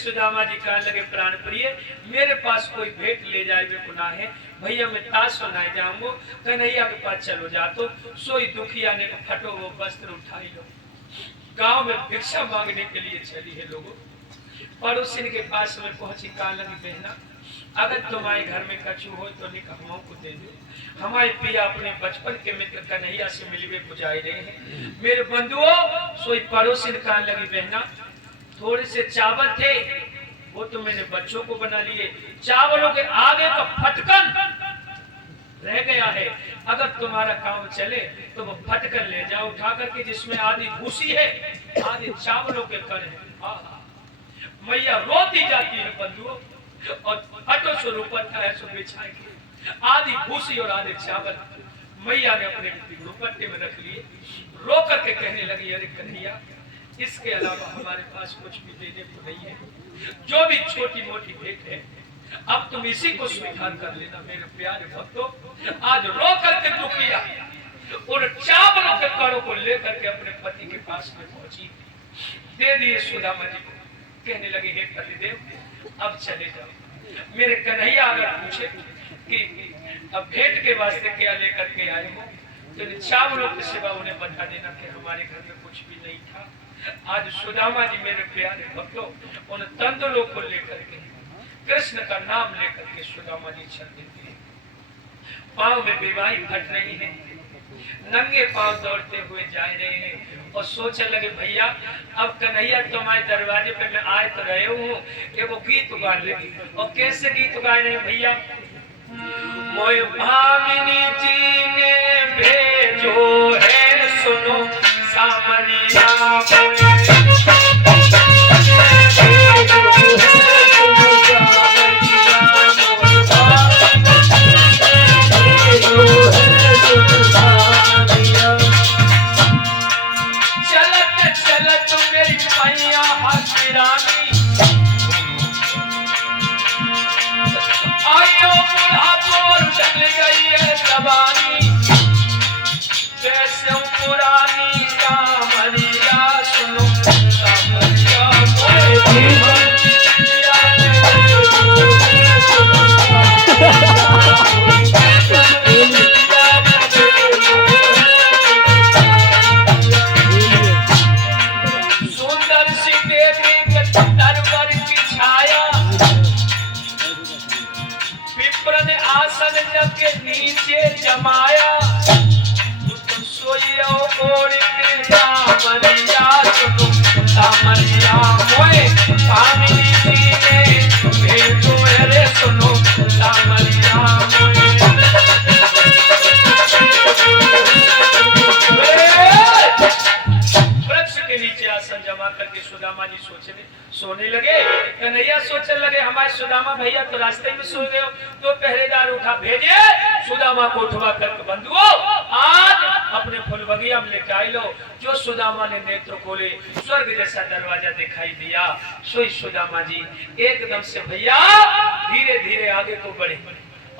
सुदामा जी कहने लगे प्राण प्रिय मेरे पास कोई भेंट ले जाए वे गुनाह है भैया मैं ताश सुनाए जाऊंगा कन्हैया के पास चलो जा तो सोई दुखिया ने फटो वो वस्त्र उठाई लो गांव में भिक्षा मांगने के लिए चली है लोगों पड़ोसिन के पास में पहुंची कहने लगी बहना अगर तुम्हारे घर में कछु हो तो निकम्मों को दे दो हमारे पिया अपने बचपन के मित्र कन्हैया से मिलवे बुझाई रहे हैं मेरे बंधुओं सोई पड़ोसिन कहने लगी बहना थोड़े से चावल थे वो तो मैंने बच्चों को बना लिए चावलों के आगे का फटकन रह गया है अगर तुम्हारा काम चले तो वो फटकन ले जाओ उठा करके जिसमें आधी भूसी है आधी चावलों के कण है मैया रोती जाती है बंधुओं और फटो से रुपट्टा है सो बिछाएगी आधी भूसी और आधे चावल मैया ने अपने दुपट्टे में रख लिए रो करके कहने लगी अरे कन्हैया इसके अलावा हमारे पास कुछ भी देने को नहीं है जो भी छोटी मोटी भेंट है अब तुम इसी को स्वीकार कर लेना मेरे प्यारे भक्तों आज रो करके दुखिया उन चावलों के कणों को लेकर के अपने पति के पास में पहुंची दे दिए सुदामा जी को कहने लगे हे पतिदेव अब चले जाओ मेरे कन्हैया अगर पूछे कि अब भेंट के वास्ते क्या लेकर के आए हो तो चावलों के सिवा उन्हें बता देना कि हमारे घर में कुछ भी नहीं था आज सुदामा जी मेरे प्यारे भक्तों उन तंदुलों को लेकर के कृष्ण का नाम लेकर के सुदामा जी चल देते हैं पांव में बीमारी फट रही है नंगे पांव दौड़ते हुए जा रहे हैं और सोचने लगे भैया अब कन्हैया तुम्हारे दरवाजे पे मैं आए तो रहे हूँ एगो गीत गा ले और कैसे गीत गाए रहे भैया मोय भामिनी जी ने भेजो है सुनो सामरिया नीचे जमाया सोइयो ओढ़ के सामरिया सुनो सामरिया मोए भामिनी जी ने भेजो रे सुनो सामरिया वृक्ष के नीचे आसन जमा करके सुदामा जी सोने लगे कन्हैया सोचने लगे हमारे सुदामा भैया तो रास्ते में सो गए तो पहरेदार उठा भेजे सुदामा को उठवा करके बंधुओं आज अपने फूल बगिया में लेके आई लो जो सुदामा ने नेत्र खोले स्वर्ग जैसा दरवाजा दिखाई दिया सोई सुदामा जी एकदम से भैया धीरे धीरे आगे को बढ़े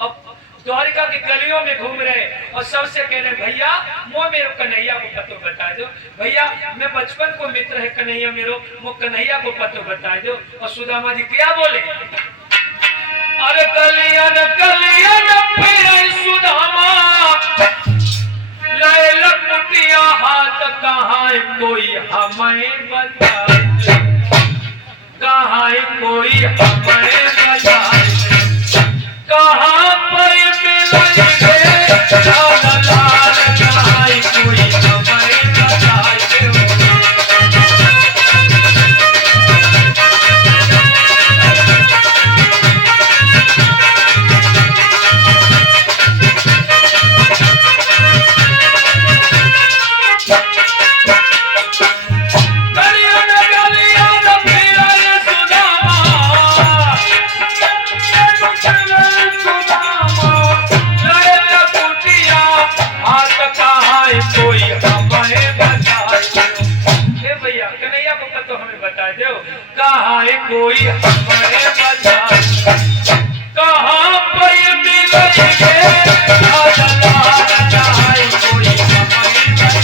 अब द्वारिका की गलियों में घूम रहे और सबसे कह रहे भैया वो मेरे कन्हैया को पतो बता दो भैया मैं बचपन को मित्र है कन्हैया मेरो वो कन्हैया को पतो बता दो और सुदामा जी क्या बोले अरे कलियन कलियन फिर सुदामा लाए लपटिया हाथ कहाँ कोई हमें बता कहाँ कोई हमें बता कहाँ पर मिलेंगे लाल लाल कहाँ कोई हमें बताए कहाँ कोई हमें बताए कहाँ पर मिलेंगे लाल लाल कहाँ कोई हमें बताए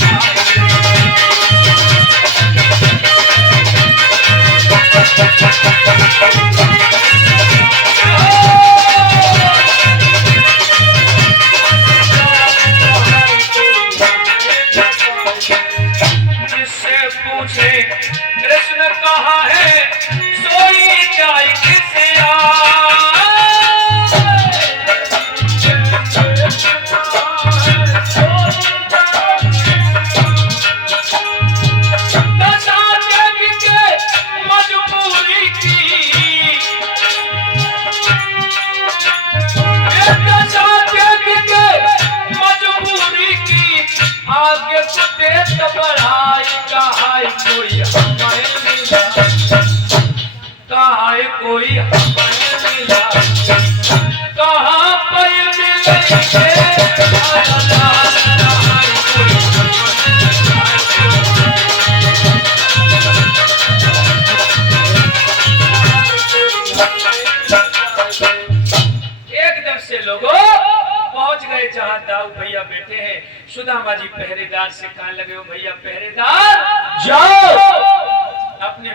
आगे सुते तो बढ़ाई कहाई कोई हमारे मिला, कहाई कोई हमारे मिला, कहाँ पर मिलेंगे एकदम से लोगों पहुंच गए जहां दाऊ भैया बैठे हैं। सुदामा जी पहरेदार से कहने लगे, ओ भैया पहरेदार जाओ अपने